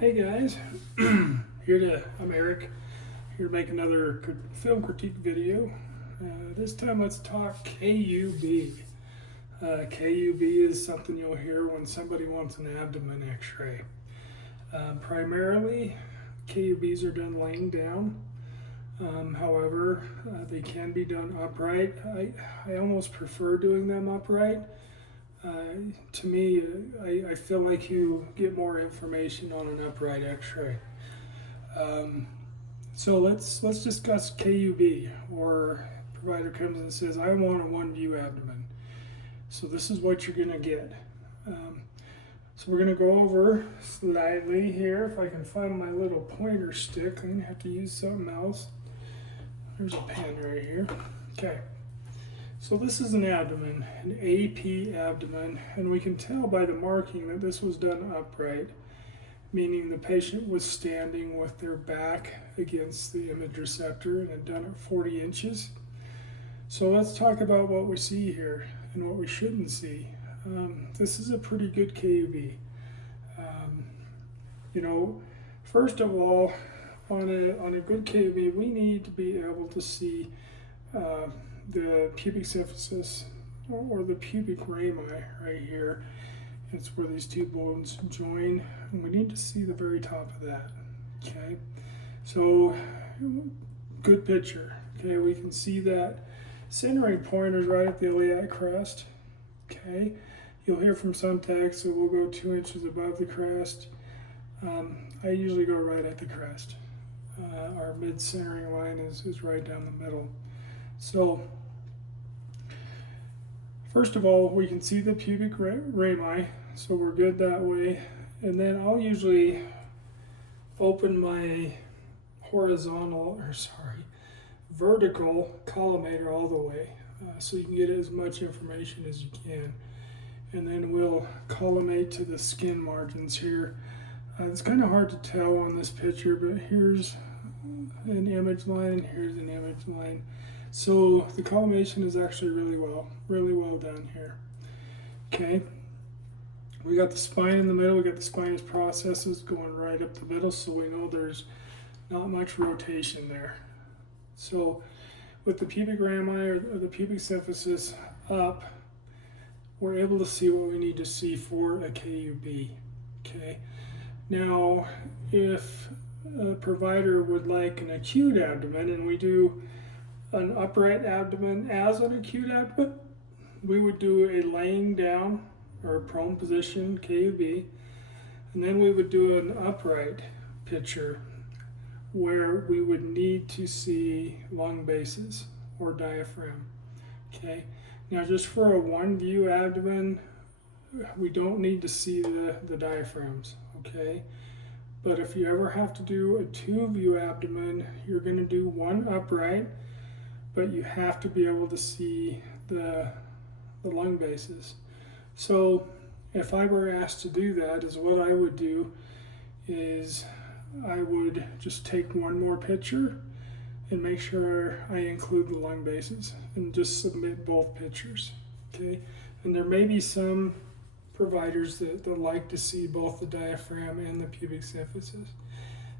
Hey guys, I'm Eric, here to make another film critique video. This time let's talk KUB. KUB is something you'll hear when somebody wants an abdomen x-ray. Primarily, KUBs are done laying down. However, they can be done upright. I almost prefer doing them upright. To me, I feel like you get more information on an upright x-ray. So let's discuss KUB, or provider comes and says, I want a one-view abdomen. So this is what you're going to get. So we're going to go over slightly here. If I can find my little pointer stick, I'm going to have to use something else. There's a pen right here. Okay. So this is an abdomen, an AP abdomen, and we can tell by the marking that this was done upright, meaning the patient was standing with their back against the image receptor and had done it 40 inches. So let's talk about what we see here and what we shouldn't see. This is a pretty good KUB. First of all, on a good KUB, we need to be able to see the pubic symphysis or the pubic rami right here. It's where these two bones join, and we need to see the very top of that. Okay, so good picture. Okay, we can see that centering point is right at the iliac crest. Okay, you'll hear from some techs that we'll go 2 inches above the crest. I usually go right at the crest. Our mid-centering line is right down the middle. So, first of all, we can see the pubic rami, so we're good that way. And then I'll usually open my vertical collimator all the way, so you can get as much information as you can. And then we'll collimate to the skin margins here. It's kind of hard to tell on this picture, but here's an image line and here's an image line. So the collimation is actually really well done here. Okay, we got the spine in the middle, we got the spinous processes going right up the middle, so we know there's not much rotation there. So with the pubic rami or the pubic symphysis up, we're able to see what we need to see for a KUB. Okay, now if a provider would like an acute abdomen, and we do an upright abdomen as an acute abdomen, we would do a laying down or prone position KUB, and then we would do an upright picture where we would need to see lung bases or diaphragm. Okay, now just for a one view abdomen, we don't need to see the diaphragms. Okay, but if you ever have to do a two view abdomen, you're going to do one upright, but you have to be able to see the lung bases. So if I were asked to do that, is what I would do is I would just take one more picture and make sure I include the lung bases and just submit both pictures. Okay, and there may be some providers that like to see both the diaphragm and the pubic symphysis.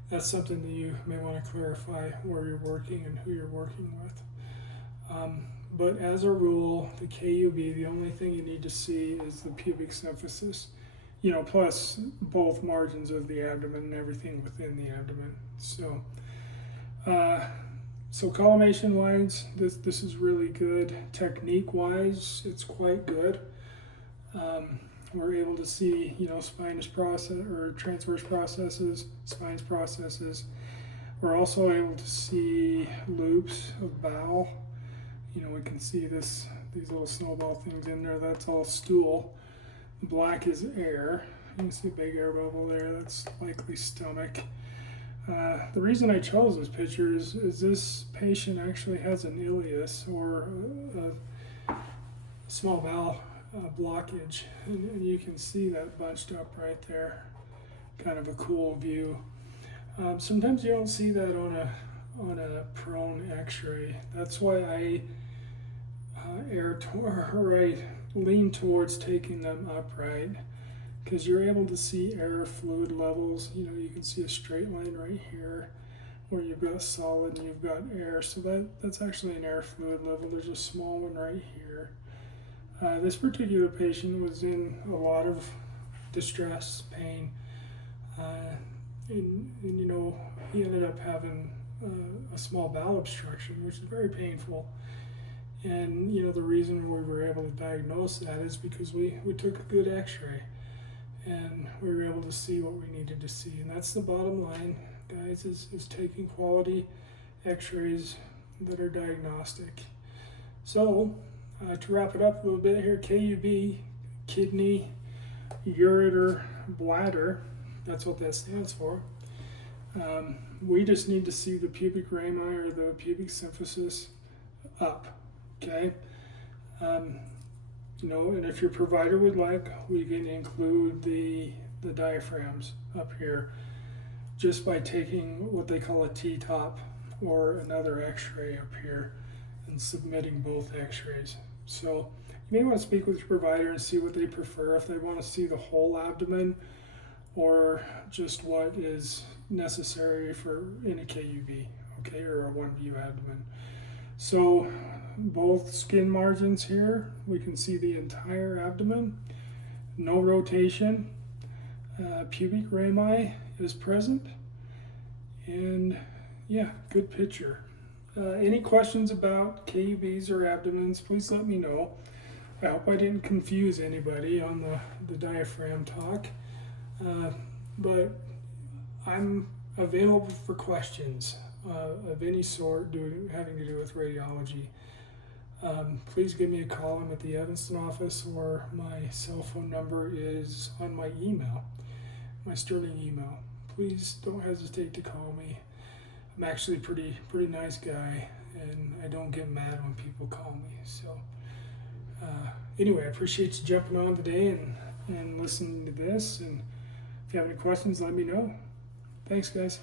That's something that you may want to clarify where you're working and who you're working with. But as a rule, the KUB, the only thing you need to see is the pubic symphysis, plus both margins of the abdomen and everything within the abdomen. So collimation-wise, this is really good. Technique-wise, it's quite good. We're able to see, spinous process or transverse processes, spinous processes. We're also able to see loops of bowel. We can see these little snowball things in there. That's all stool. The black is air. You can see a big air bubble there. That's likely stomach. The reason I chose this picture is this patient actually has an ileus, or a small bowel blockage, and you can see that bunched up right there. Kind of a cool view. Sometimes you don't see that on a prone x-ray. That's why I lean towards taking them upright, because you're able to see air fluid levels. You know, you can see a straight line right here where you've got solid and you've got air. So that's actually an air fluid level. There's a small one right here. This particular patient was in a lot of distress, pain, and you know, he ended up having a small bowel obstruction, which is very painful. And you know, the reason we were able to diagnose that is because we took a good x-ray and we were able to see what we needed to see. And that's the bottom line, guys, is taking quality x-rays that are diagnostic. So to wrap it up a little bit here, KUB, kidney, ureter, bladder, that's what that stands for. We just need to see the pubic rami or the pubic symphysis up, okay? You know, and if your provider would like, we can include the diaphragms up here just by taking what they call a T-top or another x-ray up here and submitting both x-rays. So you may want to speak with your provider and see what they prefer, if they want to see the whole abdomen or just what is necessary for in a KUB, okay, or a 1-view abdomen. So both skin margins here, we can see the entire abdomen, no rotation, pubic rami is present, and yeah, good picture. Any questions about KUBs or abdomens, please let me know. I hope I didn't confuse anybody on the diaphragm talk, but I'm available for questions of any sort having to do with radiology. Please give me a call. I'm at the Evanston office, or my cell phone number is on my email, my Sterling email. Please don't hesitate to call me. I'm actually a pretty nice guy, and I don't get mad when people call me. So anyway, I appreciate you jumping on today and listening to this. And if you have any questions, let me know. Thanks, guys.